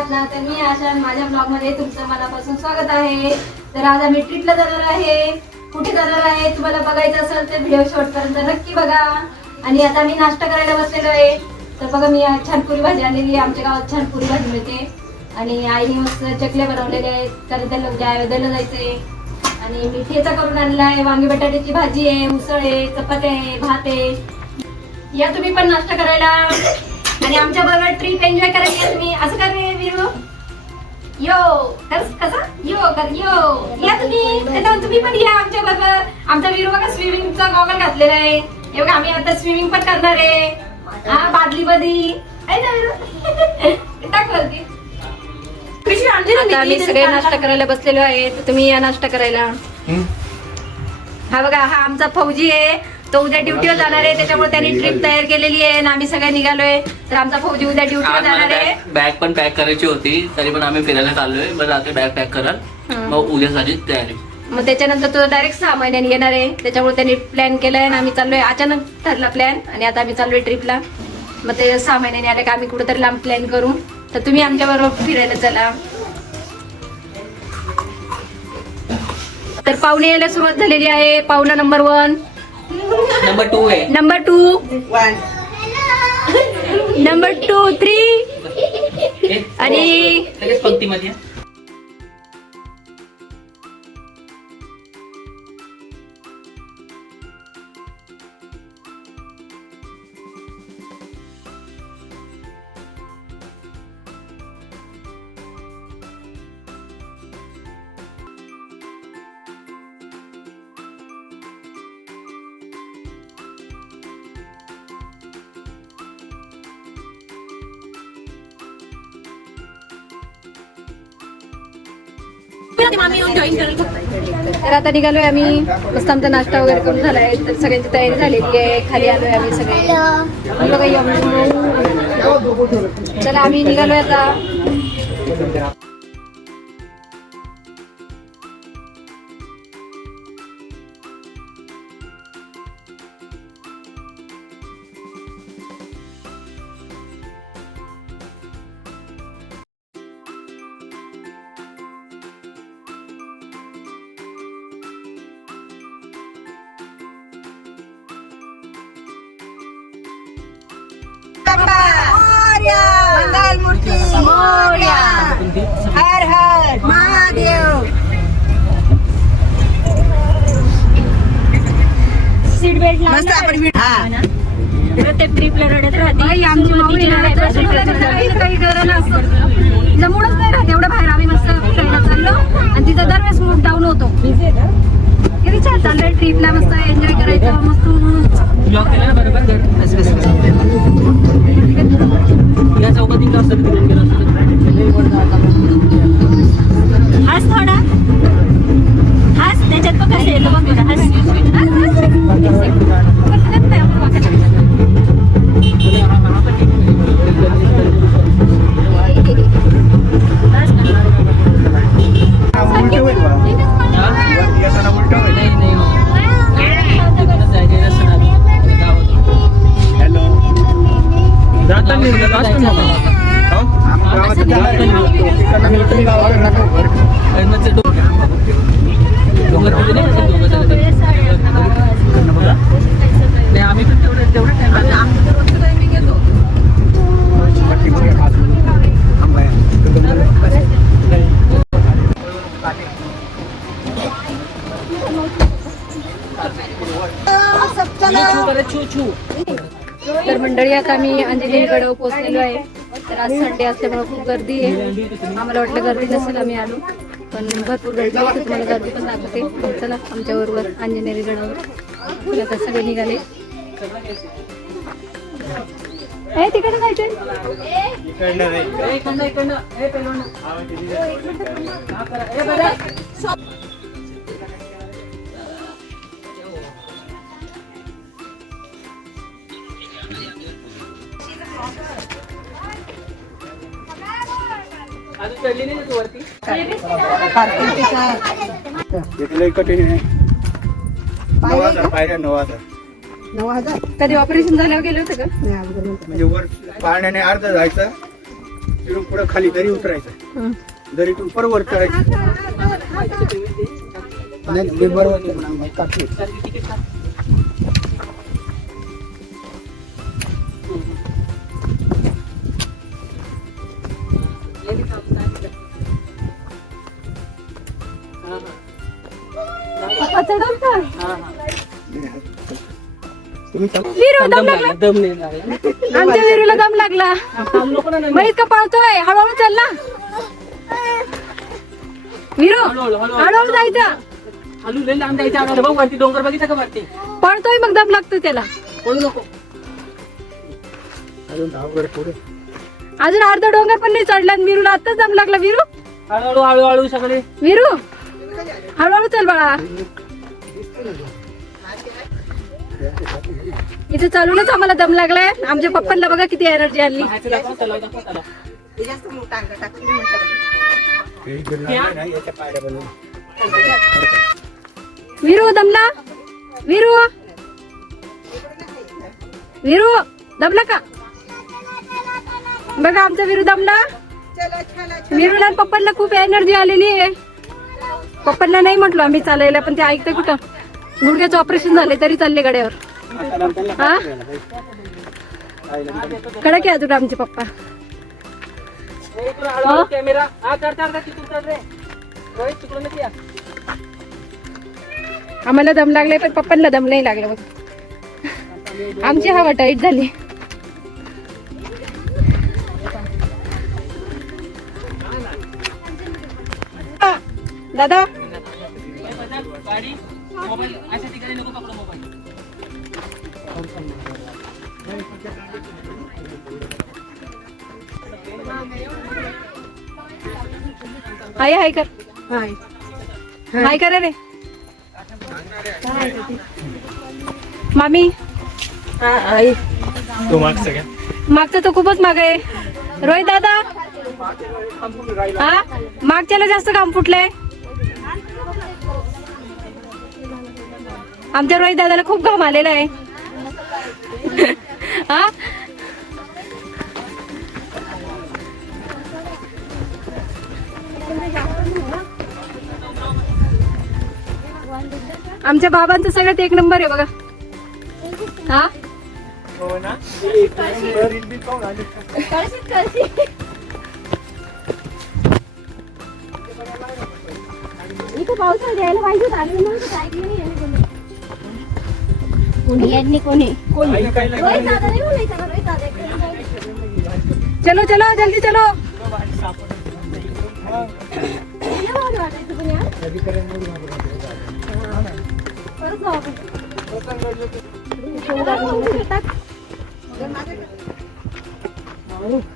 आहात ना? तर मी आशा माझ्या ब्लॉग मध्ये तुमचं मनापासून स्वागत आहे. तर आज आम्ही ट्रिपला जाणार आहे. कुठे जाणार आहे तुम्हाला बघायचं असेल तर व्हिडिओ शेवटपर्यंत नक्की बघा. आणि आता मी नाश्ता करायला बसलेलो आहे. तर बघा मी आज छान पुरी भाजी आणलेली आहे. आमच्या गावात छान पुरी भाजी मिळते आणि आईने मस्त चकल्या बनवलेल्या आहेत कारण त्याला अयोध्येला जायचंय. आणि मी ठेचा करून आणला आहे. वांगी बटाट्याची भाजी आहे, उसळ आहे, चपात्या आहे, भात आहे. या तुम्ही पण नाश्ता करायला आणि आमच्या बरोबर ट्रिप एन्जॉय करायची आहे तुम्ही. असं कर रे वीरू, यो कसा यो कर यो. या तुम्ही पण या आमच्या बरोबर. आमचा वीरू बघा स्विमिंगचा गॉगल घातलेला आहे. हे बघा आम्ही आता स्विमिंग पण करणार आहे. हा बादली मध्ये आहे ना वीरू. टाक वरती. आता आम्ही सगळे नाश्ता करायला बसलेलो आहे. तर तुम्ही या नाश्ता करायला. हा बघा हा आमचा फौजी आहे. तो उद्या ड्युटीवर जाणार आहे त्याच्यामुळे त्यांनी ट्रिप तयार केलेली आहे आणि आम्ही सगळे निघालोय. तर आमचा फौजी उद्या ड्युटीवर जाणार आहे. बॅग पण पॅक करायची होती तरी पण आम्ही फिरायला चाललोय. बरं आता बॅग पॅक कराल मग उद्यासाठी तयारी. मग त्याच्यानंतर तो डायरेक्ट 6 महिन्यांनी येणार आहे. त्याच्यामुळे त्यांनी प्लॅन केलाय आणि आम्ही चाललोय. अचानक ठरला प्लॅन आणि आता आम्ही चाललोय ट्रिपला. मग ते 6 महिन्यांनी आले का आम्ही कुठेतरी लांब प्लॅन करू. तर तुम्ही आमच्या बरोबर फिरायला चला. तर पाहुणे यायला सुरुवात झालेली आहे. पाहुणा नंबर 1, नंबर 2 आहे, नंबर 2, नंबर 2, 3 आणि लगेच पंक्तीमध्ये. तर आता निघालोय आम्ही. मस्त आमचा नाश्ता वगैरे करून झालाय. तर सगळ्यांची तयारी झालेली आहे. खाली आलोय आम्ही सगळे. चला आम्ही निघालोय आता. मंगलमूर्ती मोरया, हर हर महादेव. सीट बेल्ट मस्त आपण प्रत्येक ट्रिपला रडत राहते. काही गरज नसतं. तिचा मूडच नाही राहत. एवढं बाहेर आम्ही मस्त फिरायला चाललो आणि तिचा दरवेळेस मूड डाऊन होतो. किती छान चाललंय ट्रिपला. मस्त एन्जॉय करायचं. मस्त या चौकात हाच थोडा हाच त्याच्यात पण कसं येतो बघ थोडा हाच. आम्ही पण तेवढं तर मंडळी आता आम्ही अंजनेरीकडे पोहोचलेलो आहे. तर आज संडे असल्यामुळे खूप गर्दी आहे. आम्हाला वाटलं गर्दी नसेल आम्ही आलो पण भरपूर गर्दी आहे. तर तुम्हाला गर्दी पण दाखवते. चला आमच्या बरोबर अंजनेरी गडावर. आता सगळे निघाले. तिकडे जायचंय. कधी ऑपरेशन झाल्यावर गेलं होतं का? म्हणजे वर पाण्याने अर्ध जायचं तिथून पुढे खाली दरी उतरायचं, दरीतून परत वर चढायचं. नाही मी बरोबर काढतो. तुम्ही विरू दम लागला, आमच्या विरूला दम लागला. मग इतकं पळतोय, हळूहळू चल ना विरू, हळूहळू जायचं. डोंगर बघितला का वरती? पळतोय मग दम लागतोय त्याला. पळू नको. अजून धावगड पुढे. अजून अर्धा डोंगर पण नाही चढला आणि विरूला आताच दम लागला. विरू हळूहळू हळूहळू सगळे. विरू हळूहळू चल बाळा. इथे चालूनच आम्हाला दम लागलाय. आमच्या पप्पांना बघा किती एनर्जी आली. याच्या पायऱ्या बनवून. विरू दमला, विरू विरू दमला का? बघा आमचा विरू दमला. विरूला आणि पप्पांना खूप एनर्जी आलेली आहे. पप्पांना नाही म्हटलो आम्ही चालायला, पण ते ऐकते कुठं. गुडघ्याचं ऑपरेशन झाले तरी चालले गड्यावर. हा कडक आहे अजून आमचे पप्पा. कॅमेरा तिकडून रे. तिकडून या. आम्हाला दम लागलाय पण पप्पांना दम नाही लागला. बघ आमची हवा टाईट झाली. दादा गाडी मोबाईल अशा ठिकाणी नको पकडू मोबाईल. हाय हाय कर, हाय करा रे मामी. तो माग सगळ्या मागचं तर खूपच माग आहे. रोहित दादा हा मागच्याला जास्त काम फुटलंय. आमच्या रोहित दादाला खूप घाम आलेला आहे. हा आमच्या बाबांचं सगळ्यात एक नंबर आहे बघा. हा हो ना. इथं पावसाळ्यात यायला पाहिजे कोणी. चलो चलो जल्दी चलो.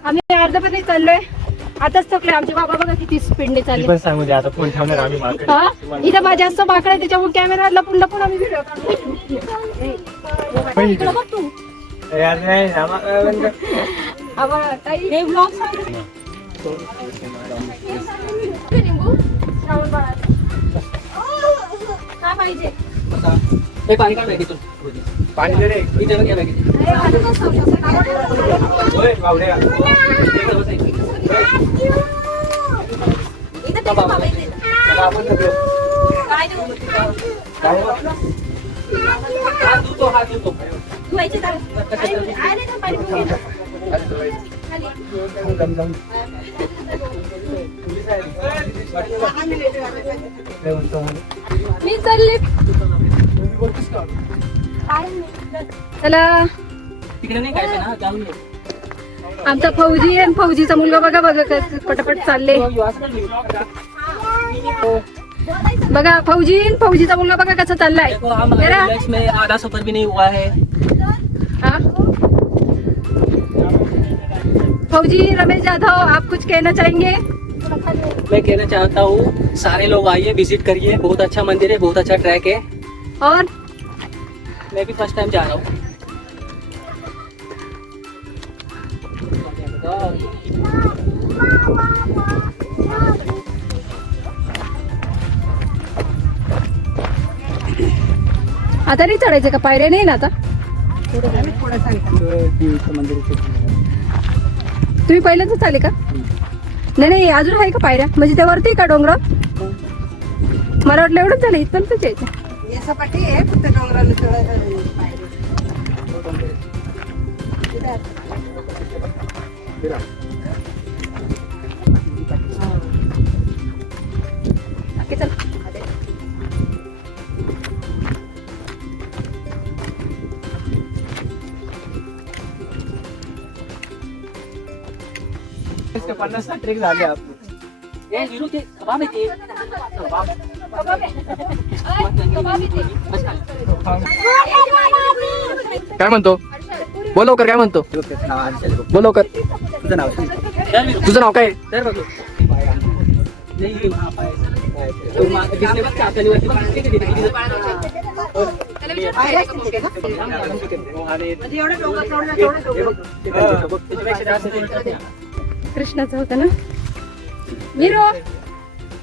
आम्ही अर्धा पण चाललोय. आताच थकले. आमचे बाबा बघा किती स्पीडने चालले. पण सांगू दे आता फोन ठेवणार आम्ही मागे. हा इथं माझ्या जास्त बाकडे आहे त्याच्यामुळे कॅमेरा लपून लपून आम्ही व्हिडिओ काढतो. यार नाही हे ब्लॉग काय पाहिजे. हे पाणी काय बॅगेतून? पाणी दे रे. इथे बघ या बॅगेत. होय बावड्या. आपण सगळं हात धुतो, हात धुतो. मी चालले. चला तिकडे नाही काय ना जाऊन ये. आमचा फौजी आणि फौजीचा मुलगा बघा बघा कसं पटापट चालले. बघा फौजी आणि फौजीचा मुलगा बघा कसा चाललाय. देखो हमारे लाइफ में आधा सफर भी नहीं हुआ है. हाँ? फौजी रमेश यादव आप कुछ कहना चाहेंगे. मैं कहना चाहता हूँ सारे लोग आइए, विजिट करिए. बहुत अच्छा मंदिर है, बहुत अच्छा ट्रैक है. और मैं भी फर्स्ट टाइम जा रहा हूँ. आता नाही चढायचं का. पायऱ्या नाही ना आता. तुम्ही पहिल्यांदाच आले का. नाही अजून आहे का पायऱ्या म्हणजे त्या वरती आहे का डोंगर? मला वाटलं एवढंच झालं इथपर्यंतच यायचं. हे सपाटी आहे फक्त डोंगराला चढायला पायऱ्या. ओके, चल. इसके 50 ट्रिक झाले आपले. काय म्हणतो? बोल लवकर, काय म्हणतो? बोल लवकर. तुझं नाव सांग. तुझं नाव काय? म्हणजे एवढं डोंगर चढलं तेवढं डोंगर. कृष्णाचं होतं ना. वीरो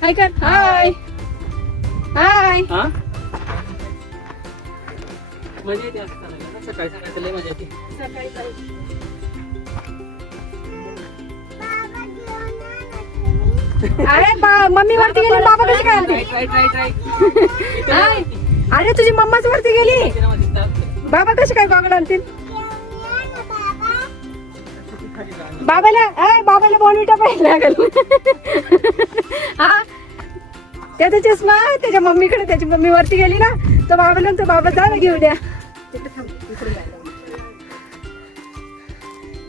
हाय कर. हाय हाय. अरे मम्मी वरती गेली, बाबा कशी काय आलते? हाय. अरे तुझी मम्माच वरती गेली, बाबा कशी काय गॉगल आणतील? बाबाला बॉर्नव्हिटा पाहिजे लागेल. हा त्याचा चष्मा त्याच्या मम्मीकडे, त्याची मम्मी वरती गेली ना, तर बाबा जा घेऊ द्या.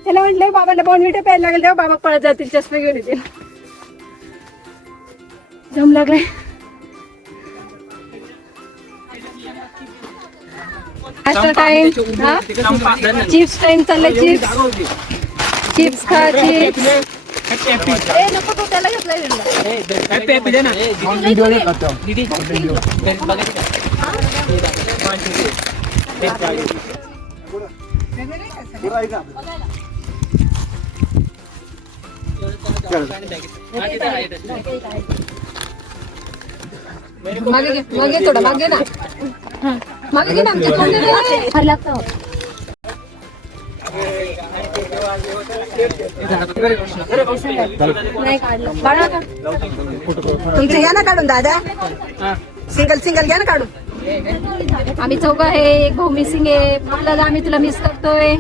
त्याला म्हटलं बाबाला बॉर्नव्हिटा प्यायला लागेल, तेव्हा बाबा पळत जातील, चष्मा घेऊन येतील. जम लागलाय. टाइम चिप्स टाइम चाललाय. चिप्स खा. चिप्स नको तो त्याला घेतलाय. मागे थोडा मागे ना, मागे घे ना. आमच्या लागतं. नाही काढलं बाळा का? तुमचं घ्या ना काढून दादा. सिंगल घ्या ना काढून. आम्ही चौघं आहे, एक भाऊ मिसिंग आहे. दादा आम्ही तुला मिस करतोय.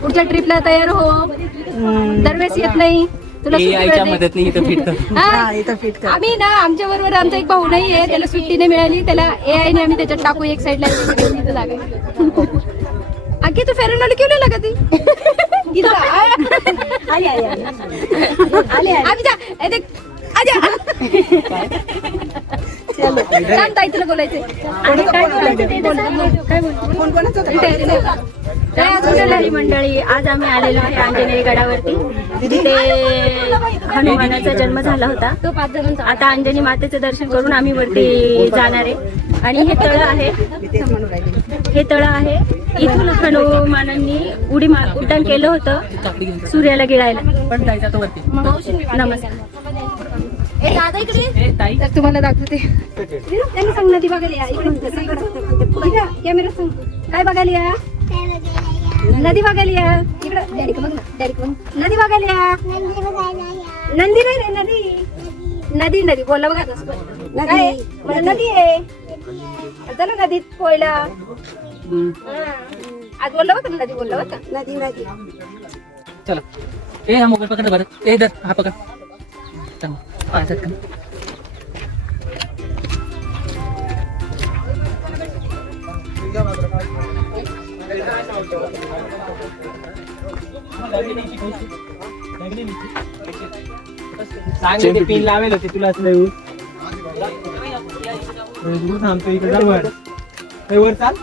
पुढच्या ट्रिपला तयार हो. दरवेळेस येत नाही तुला सुट्टी मिळते. मदत नाही इथं फिट हा, इथं फिट कर. आम्ही ना आमच्या बरोबर आमचा एक भाऊ नाहीये, त्याला सुट्टी नाही मिळाली. त्याला AI ने आम्ही त्याच्यात टाकू एक साईडला. आगी तू फेरन आली केलं का ती? तुला बोलायचंय. मंडळी, आज आम्ही आलेलो आहे अंजनेरी गडावरती. तिथे हनुमानाचा जन्म झाला होता. तो 5 जणांचा. आता अंजनी मातेचं दर्शन करून आम्ही वरती जाणार आहे. आणि हे तळ आहे, हे तळ आहे. इथून हनुमानांनी उड्डाण केलं होतं सूर्याला गिळायला. पण जायचं वरती. नमस्कार. तर तुम्हाला दाखवते. त्यांनी सांग नदी बघायला या. कॅमेरा सांग काय बघायला या. नदी बघायला या. इकडं डायरेक्ट बघ ना, डायरेक्ट बघ. नदी बघायला या. नंदी नाही रे, नदी नदी बोलला बघा. काय मला नदी आहे. चला नदीत पोयला. आज बोलला होता नदी, बोलला होता नदी. चला. हा मोबाईल पकड बरं. धर हा पकड. सांग ते पिन लावेल होते तुला असलं. थांबतो इकडे वर चाल.